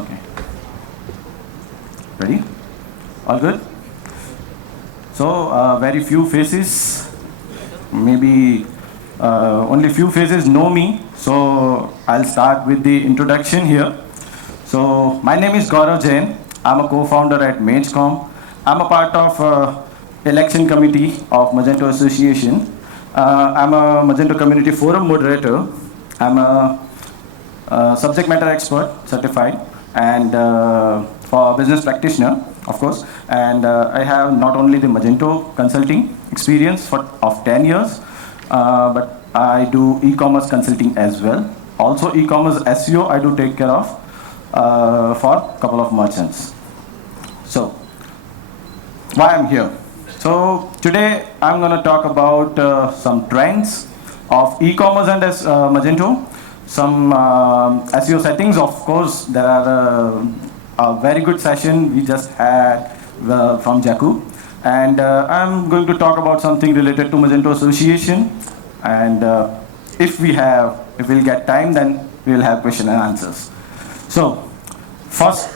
Okay. Ready? All good? So, very few faces, maybe only few faces know me. So, I'll start with the introduction here. So, my name is Gaurav Jain. I'm a co-founder at MageComp. I'm a part of election committee of Magento Association. I'm a Magento Community Forum moderator. I'm a subject matter expert, certified, and for business practitioner, of course. And I have not only the Magento consulting experience of 10 years, but I do e-commerce consulting as well. Also, e-commerce SEO I do take care of for a couple of merchants. So, why I'm here? So today I'm going to talk about some trends of e-commerce and Magento. Some SEO settings. Of course, there are a very good session we just had from Jakub. And I'm going to talk about something related to Magento Association. And if we'll get time, then we'll have question and answers. So, first,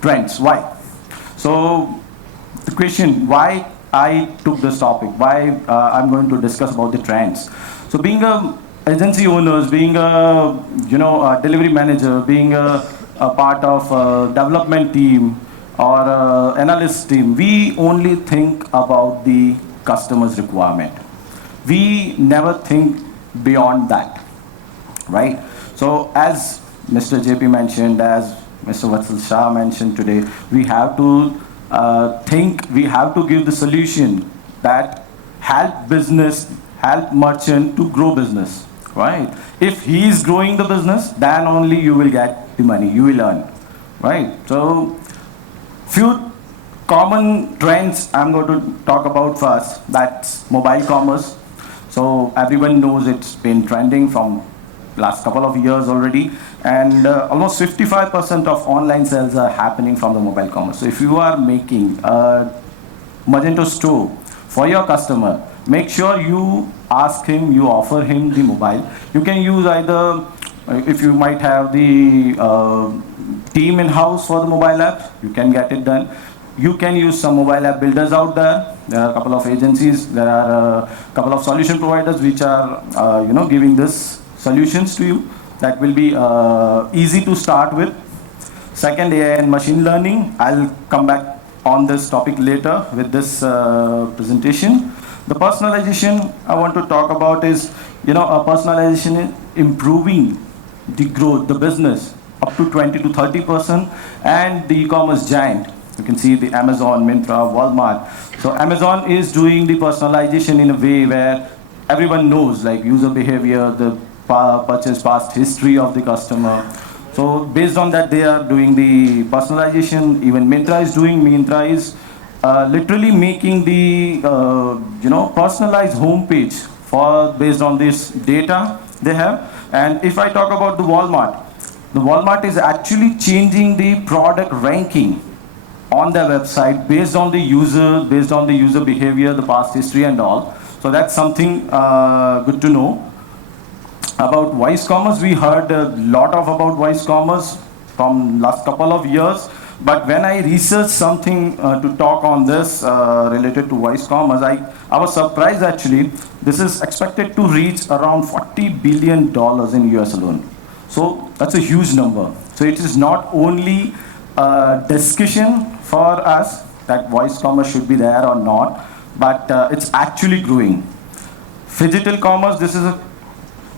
trends. Why? So, the question, why I took this topic, why I'm going to discuss about the trends. So, being a agency owners, being a delivery manager, being a part of a development team or analyst team, we only think about the customer's requirement. We never think beyond that, right? So as Mr. JP mentioned, as Mr. Vatsal Shah mentioned today, we have to we have to give the solution that help merchant to grow business. Right? If he is growing the business, then only you will get the money, you will earn. Right? So, few common trends I'm going to talk about first. That's mobile commerce. So, everyone knows it's been trending from last couple of years already. And almost 55% of online sales are happening from the mobile commerce. So, if you are making a Magento store for your customer, make sure you ask him, you offer him the mobile. You can use either, if you might have the team in-house for the mobile app, you can get it done. You can use some mobile app builders out there. There are a couple of agencies, there are a couple of solution providers which are giving this solutions to you. That will be easy to start with. Second, AI and machine learning. I'll come back on this topic later with this presentation. The personalization I want to talk about is, a personalization is improving the growth, the business, up to 20 to 30%, and the e-commerce giant. You can see the Amazon, Myntra, Walmart. So Amazon is doing the personalization in a way where everyone knows, like user behavior, the purchase past history of the customer. So based on that, they are doing the personalization. Even Myntra is literally making the personalized homepage based on this data they have. And if I talk about the Walmart is actually changing the product ranking on their website based on the user behavior, the past history and all. So that's something good to know. About voice commerce, we heard a lot about voice commerce from last couple of years. But when I researched something to talk on this related to voice commerce, I was surprised actually. This is expected to reach around $40 billion in US alone. So that's a huge number. So it is not only a discussion for us that voice commerce should be there or not, but it's actually growing. Phygital commerce,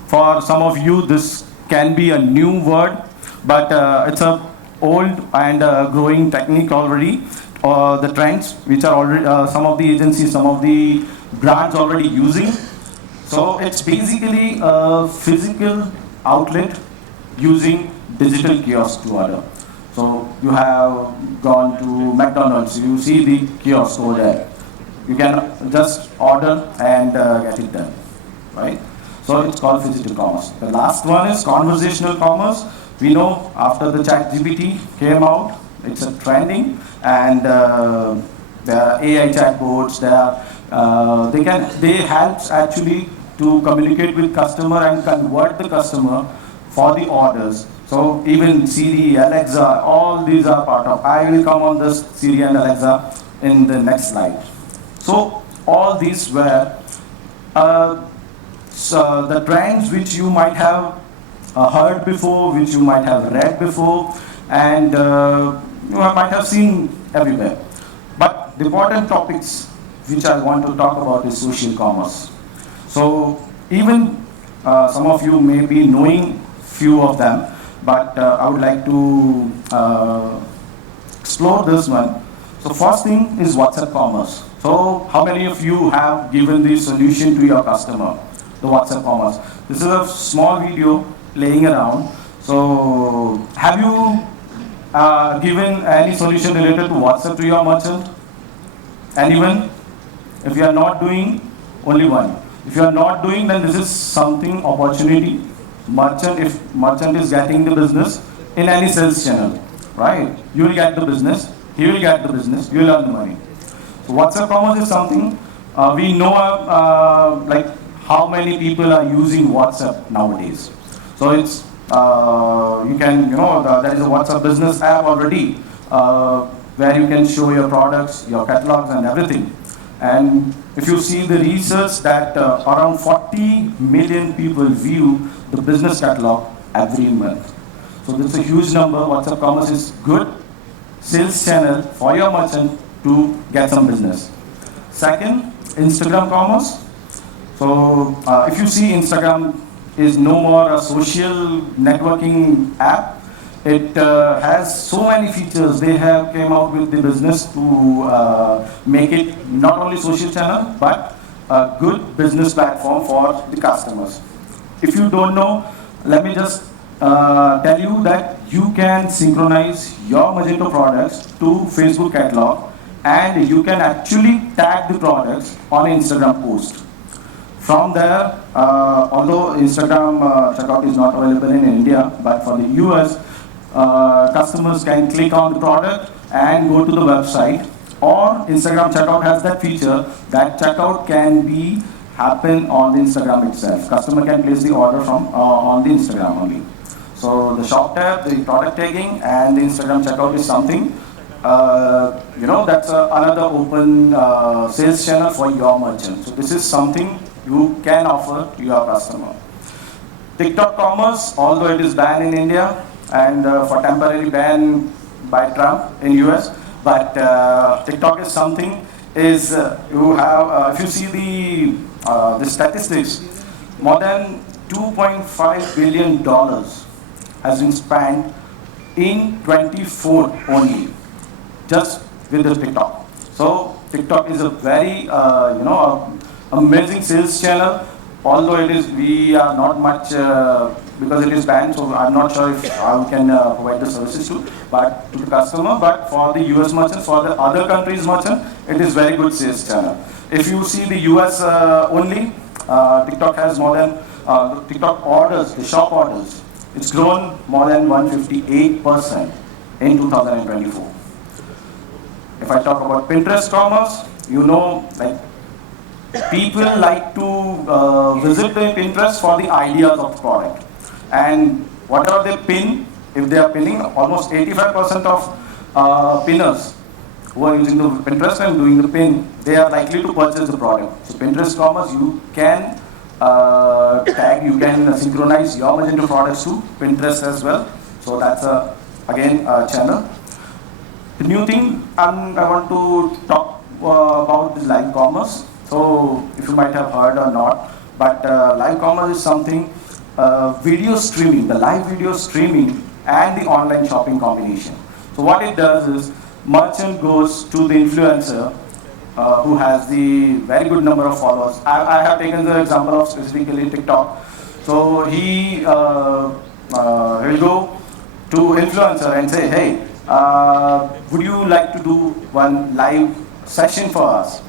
for some of you, this can be a new word, but it's a old and growing technique already. The trends which are already some of the agencies, some of the brands already using. So it's basically a physical outlet using digital kiosk to order. So you have gone to McDonald's, you see the kiosk over there. You can just order and get it done, right? So it's called phygital commerce. The last one is conversational commerce. We know after the ChatGPT came out, it's a trending, and there are AI chatbots. They help actually to communicate with customer and convert the customer for the orders. So even Siri, Alexa, all these are part of. I will come on this Siri and Alexa in the next slide. So all these were the trends which you might have heard before, which you might have read before, and you might have seen everywhere. But the important topics which I want to talk about is social commerce. So even some of you may be knowing few of them, but I would like to explore this one. So first thing is WhatsApp commerce. So how many of you have given the solution to your customer, the WhatsApp commerce? This is a small video playing around. So have you given any solution related to WhatsApp to your merchant? Anyone? If you are not doing, only one. If you are not doing, then this is something opportunity. Merchant, if merchant is getting the business in any sales channel, right? You will get the business, he will get the business, you will earn the money. So WhatsApp commerce is something we know like how many people are using WhatsApp nowadays. So it's you can there is a WhatsApp business app already where you can show your products, your catalogs, and everything. And if you see the research that around 40 million people view the business catalog every month. So this is a huge number. WhatsApp commerce is good sales channel for your merchant to get some business. Second, Instagram commerce. So if you see, Instagram is no more a social networking app. It has so many features. They have came out with the business to make it not only social channel, but a good business platform for the customers. If you don't know, let me just tell you that you can synchronize your Magento products to Facebook catalog, and you can actually tag the products on Instagram post. From there, although Instagram checkout is not available in India, but for the US, customers can click on the product and go to the website, or Instagram checkout has that feature that checkout can be happen on the Instagram itself. Customer can place the order from on the Instagram only. So the shop tab, the product tagging, and the Instagram checkout is something that's another open sales channel for your merchant. So this is something you can offer to your customer. TikTok commerce, although it is banned in India and for temporary ban by Trump in US, but TikTok is something is you have if you see the statistics, more than $2.5 billion has been spent in 24 only, just with the TikTok. So TikTok is a very amazing sales channel. Although it is, we are not much because it is banned. So I'm not sure if I can provide the services to the customer. But for the US merchants, for the other countries merchant, it is very good sales channel. If you see the US only, TikTok has more than the TikTok orders, the shop orders. It's grown more than 158% in 2024. If I talk about Pinterest commerce, like people like to visit the Pinterest for the ideas of the product. And whatever they pin, if they are pinning, almost 85% of pinners who are using the Pinterest and doing the pin, they are likely to purchase the product. So Pinterest commerce, you can tag, you can synchronize your Magento products to Pinterest as well. So that's again a channel. The new thing I want to talk about is live commerce. So if you might have heard or not, but live commerce is something, video streaming, the live video streaming and the online shopping combination. So what it does is, merchant goes to the influencer who has the very good number of followers. I have taken the example of specifically TikTok. So he will go to influencer and say, hey, would you like to do one live session for us?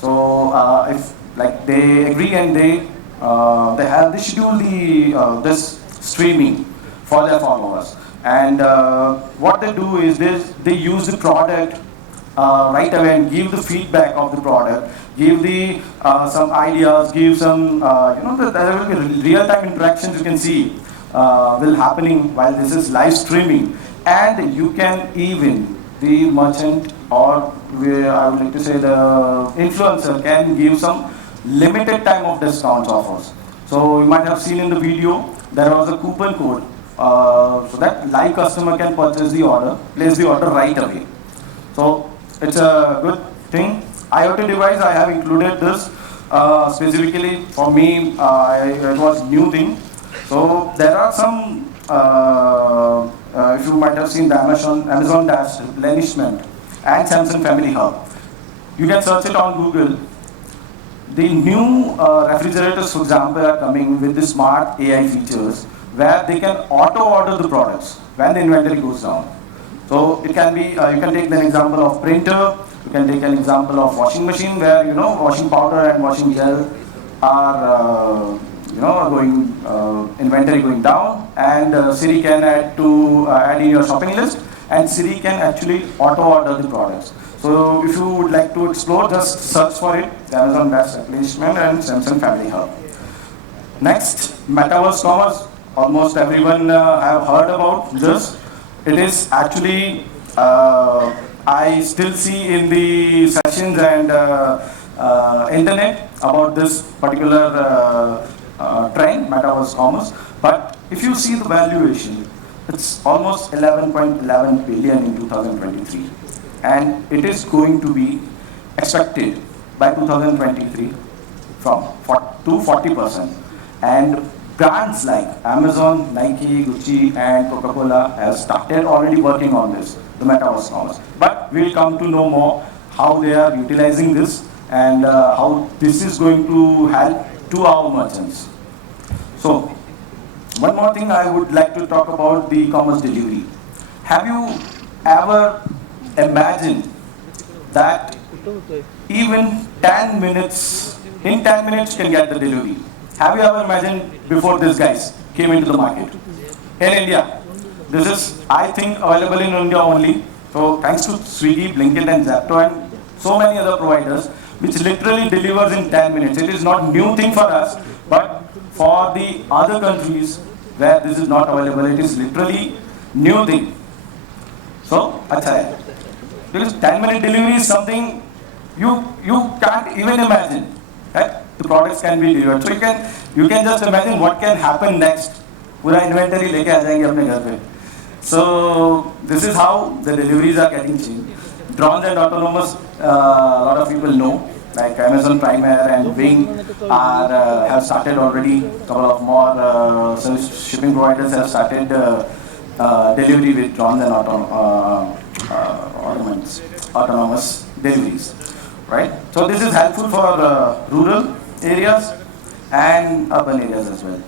So if like they agree and they schedule this streaming for their followers, and what they do is they use the product right away and give the feedback of the product, give the some ideas, give some there will be real-time interactions you can see. will happening while this is live streaming, and you can even the merchant or I would like to say the influencer can give some limited time of discounts offers. So you might have seen in the video there was a coupon code so that live customer can purchase the order, place the order right away. So it's a good thing. IoT device, I have included this specifically for me. It was new thing. So there are some, if you might have seen the Amazon Dash replenishment and Samsung Family Hub. You can search it on Google. The new refrigerators, for example, are coming with the smart AI features where they can auto-order the products when the inventory goes down. So it can be, you can take an example of printer, you can take an example of washing machine where, washing powder and washing gel are, going, inventory going down, and Siri can add in your shopping list, and Siri can actually auto-order the products. So if you would like to explore, just search for it, Amazon Dash Replenishment and Samsung Family Hub. Next, Metaverse Commerce. Almost everyone have heard about this. It is actually, I still see in the sessions and internet about this particular trend, Metaverse Commerce. But if you see the valuation, it's almost 11.11 billion in 2023. And it is going to be expected by 2023 from to 40%. And brands like Amazon, Nike, Gucci, and Coca-Cola have started already working on this, the Metaverse Commerce. But we'll come to know more how they are utilizing this and how this is going to help to our merchants. So, one more thing I would like to talk about the e-commerce delivery. Have you ever imagined that even 10 minutes, in 10 minutes you can get the delivery? Have you ever imagined before these guys came into the market? In India, this is, I think, available in India only. So thanks to Swiggy, Blinkit and Zapto and so many other providers, which literally delivers in 10 minutes. It is not new thing for us, but for the other countries where this is not available, it is literally new thing. So, acha hai. Because 10-minute delivery is something you can't even imagine. Right? The products can be delivered. So you can just imagine what can happen next. Pura inventory leke aa jayenge apne ghar pe. So this is how the deliveries are getting changed. Drones and autonomous, a lot of people know, like Amazon Prime Air and Wing have started already. A couple of more shipping providers have started delivery with drones and autonomous deliveries, right? So this is helpful for rural areas and urban areas as well.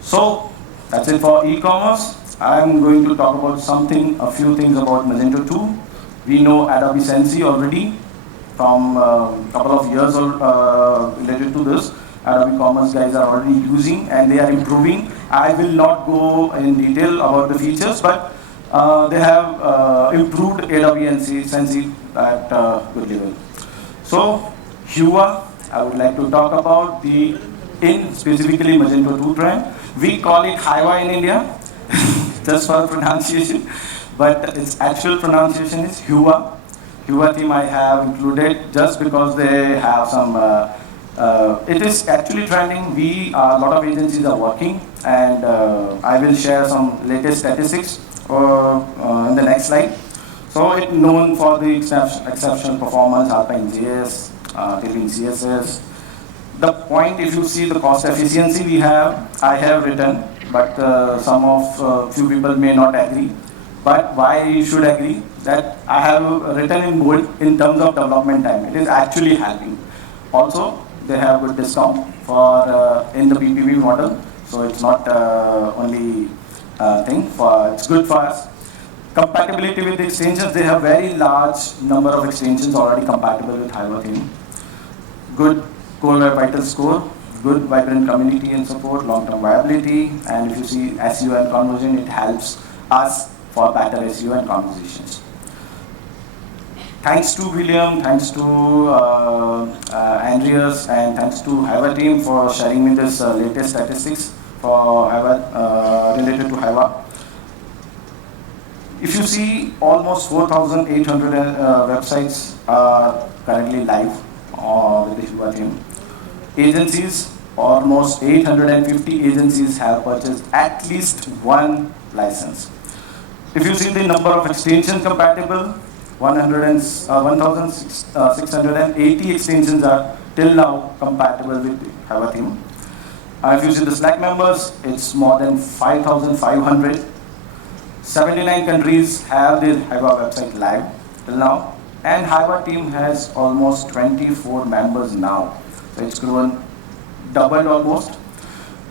So that's it for e-commerce. I'm going to talk about a few things about Magento 2. We know Adobe Sensei already from a couple of years related to this. Adobe Commerce guys are already using and they are improving. I will not go in detail about the features, but they have improved Adobe Sensei at good level. So Hyvä, I would like to talk about specifically Magento 2 trend. We call it Hyvä in India, just for pronunciation, but its actual pronunciation is Hyvä. Hyvä team I have included just because they have some, it is actually trending. A lot of agencies are working, and I will share some latest statistics in the next slide. So it's known for the exceptional performance, Alpine.js, Tailwind CSS. The point, if you see the cost efficiency I have written, but few people may not agree. But why you should agree? That I have written in bold in terms of development time. It is actually helping. Also, they have good discount for in the PPV model, so it's not only thing it's good for us. Compatibility with the extensions, they have very large number of extensions already compatible with Hyvä theme. Good core web vital score, good vibrant community and support, long-term viability, and if you see SEO and conversion, it helps us for better SEO and conversations. Thanks to William, thanks to Andreas, and thanks to Hyvä team for sharing me this latest statistics for Hyvä, related to Hyvä. If you see, almost 4,800 websites are currently live with the Hyvä team. Agencies, almost 850 agencies have purchased at least one license. If you see the number of extensions compatible, 1,680 extensions are till now compatible with the Hyvä team. If you see the Slack members, it's more than 5,500. 79 countries have the Hyvä website live till now, and Hyvä team has almost 24 members now. So it's grown, doubled almost.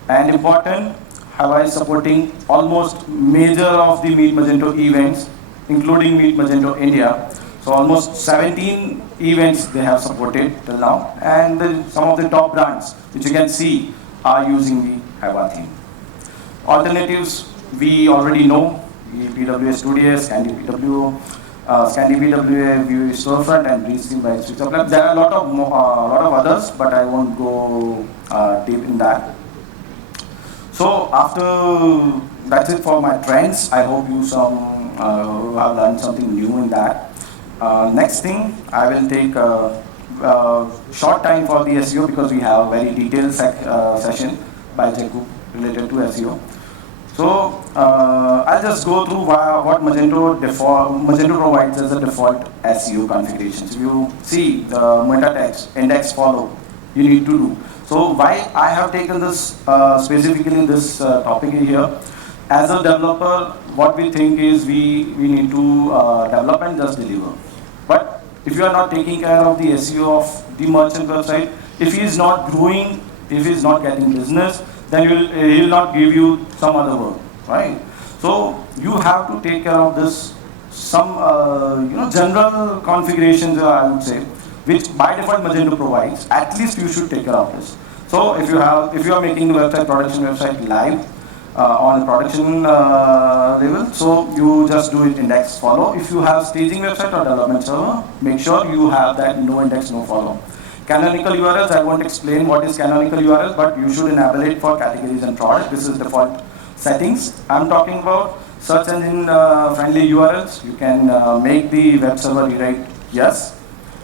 And important, Hyvä is supporting almost major of the Meet Magento events, including Meet Magento India. So almost 17 events they have supported till now, and some of the top brands which you can see are using the Hyvä theme. Alternatives we already know: PWA Studio, Scandi PWA, Vue Storefront, and Restream by Switch. There are a lot of others, but I won't go deep in that. So after that's it for my trends. I hope you have learned something new in that. Next thing, I will take short time for the SEO because we have a very detailed session by Jacob related to SEO. So I'll just go through what Magento provides as a default SEO configuration. So you see the meta tags, index follow, you need to do. So why I have taken this specifically this topic here. As a developer, what we think is we need to develop and just deliver. But if you are not taking care of the SEO of the merchant website, if he is not growing, if he is not getting business, then he will not give you some other work, right? So you have to take care of this, some general configurations, I would say, which by default Magento provides. At least you should take care of this. So if you are making the production website live on a production level, so you just do it index follow. If you have staging website or development server, make sure you have that no index, no follow. Canonical URLs, I won't explain what is canonical URL, but you should enable it for categories and products. This is default settings. I'm talking about search engine friendly URLs. You can make the web server rewrite yes.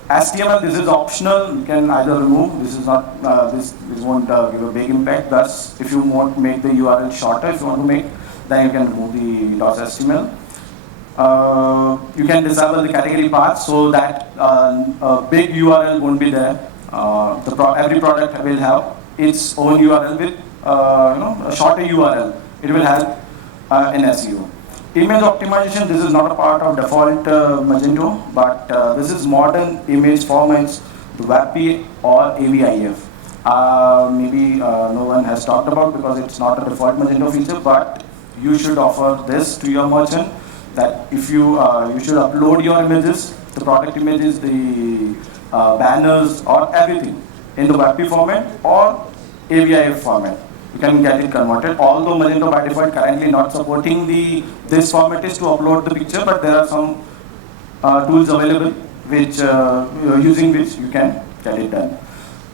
HTML, this is optional. You can either remove. This is not. This won't give a big impact. Thus, if you want to make the URL shorter, if you want to make, then you can remove the .html. You can disable the category path so that a big URL won't be there. Every product will have its own URL with a shorter URL. It will help in SEO. Image optimization, this is not a part of default Magento, but this is modern image formats, the WebP or AVIF. Maybe no one has talked about because it's not a default Magento feature, but you should offer this to your merchant, that if you should upload your images, the product images, the banners or everything in the WebP format or AVIF format. You can get it converted. Although Magento by default currently not supporting this format is to upload the picture, but there are some tools available which using which you can get it done.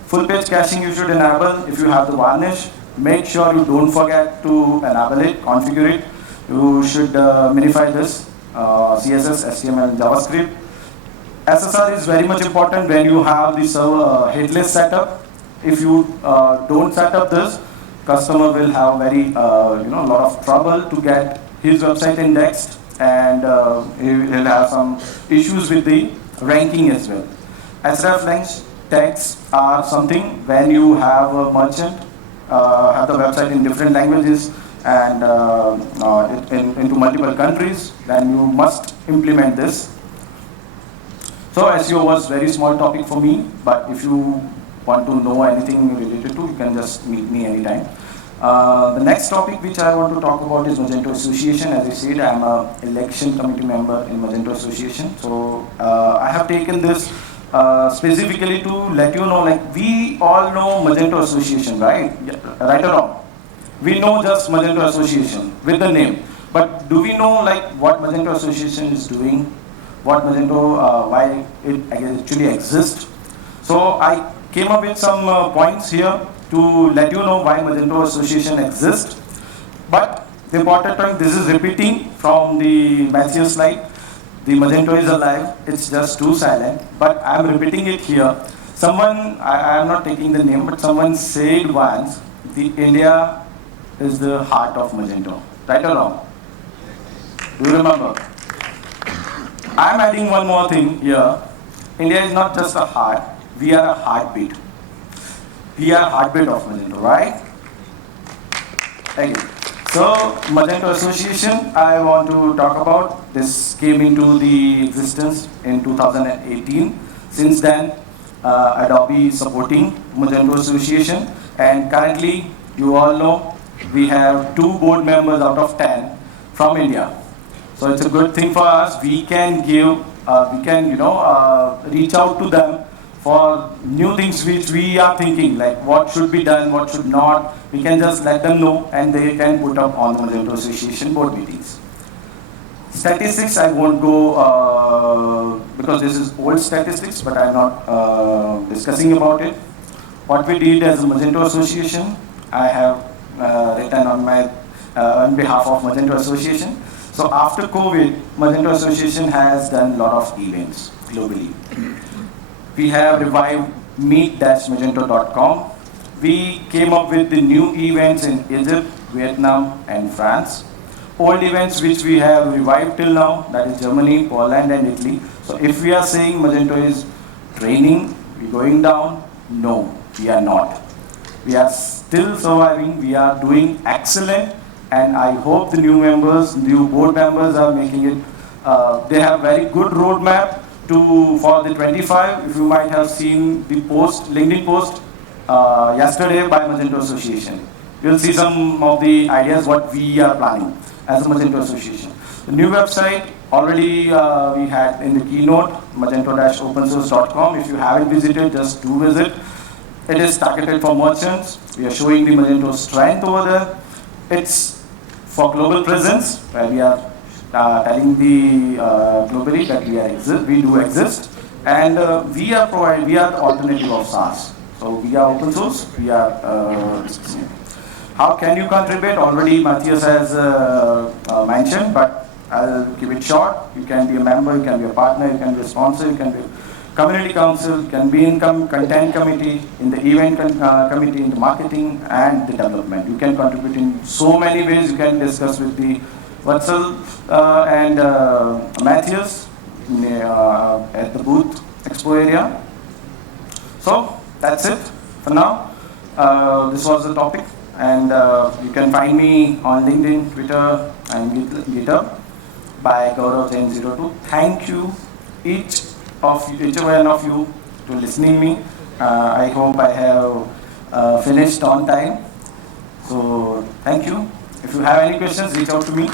Full page caching you should enable if you have the varnish. Make sure you don't forget to enable it, configure it. You should minify this, CSS, HTML, and JavaScript. SSR is very much important when you have the server headless setup. If you don't set up this, customer will have very lot of trouble to get his website indexed, and he'll have some issues with the ranking as well. href links tags are something when you have a merchant have the website in different languages and into multiple countries, then you must implement this. So SEO was very small topic for me, but if you want to know anything related to, you can just meet me anytime. The next topic which I want to talk about is Magento Association. As I said, I am an election committee member in Magento Association. So I have taken this specifically to let you know, like, we all know Magento Association, right? Right or wrong? We know just Magento Association with the name. But do we know like what Magento Association is doing? What Magento, why it actually exists? So I came up with some points here. to let you know why Magento Association exists. But the important point, this is repeating from the Matthew slide. The Magento is alive, it's just too silent, but I'm repeating it here. Someone, I am not taking the name, but someone said once, the India is the heart of Magento. Right or wrong? Do you remember? I'm adding one more thing here. India is not just a heart, we are a heartbeat. We are heartbeat of Magento, right? Again. So, Magento Association, I want to talk about. This came into the existence in 2018. Since then, Adobe is supporting Magento Association. And currently, you all know, we have 2 board members out of 10 from India. So it's a good thing for us. We can give, reach out to them for new things which we are thinking, like what should be done, what should not. We can just let them know and they can put up on the Magento Association board meetings. Statistics, I won't go, because this is old statistics, but I'm not discussing about it. What we did as a Magento Association, I have written on my, on behalf of Magento Association. So after COVID, Magento Association has done a lot of events globally. We have revived Meet-Magento.com. We came up with the new events in Egypt, Vietnam, and France. Old events which we have revived till now, that is Germany, Poland, and Italy. So if we are saying Magento is training, we're going down, no, we are not. We are still surviving, we are doing excellent, and I hope the new members, new board members are making it, they have very good roadmap for the 25. If you might have seen the post, LinkedIn post yesterday by Magento Association. You'll see some of the ideas what we are planning as a Magento Association. The new website, already we had in the keynote, magento-opensource.com. If you haven't visited, just do visit. It is targeted for merchants. We are showing the Magento strength over there. It's for global presence, where we are telling the globally that we do exist, and we are the alternative of SaaS. So we are open source. We are. How can you contribute? Already Matthias has mentioned, but I'll keep it short. You can be a member, you can be a partner, you can be a sponsor, you can be community council, you can be in content committee, in the event committee, in the marketing and the development. You can contribute in so many ways. You can discuss with the Vatsal and Matthias at the booth expo area. So that's it for now. This was the topic, and you can find me on LinkedIn, Twitter, and GitHub by Gaurav Jain 02. Thank you each one of you to listening me. I hope I have finished on time. So thank you. If you have any questions, reach out to me.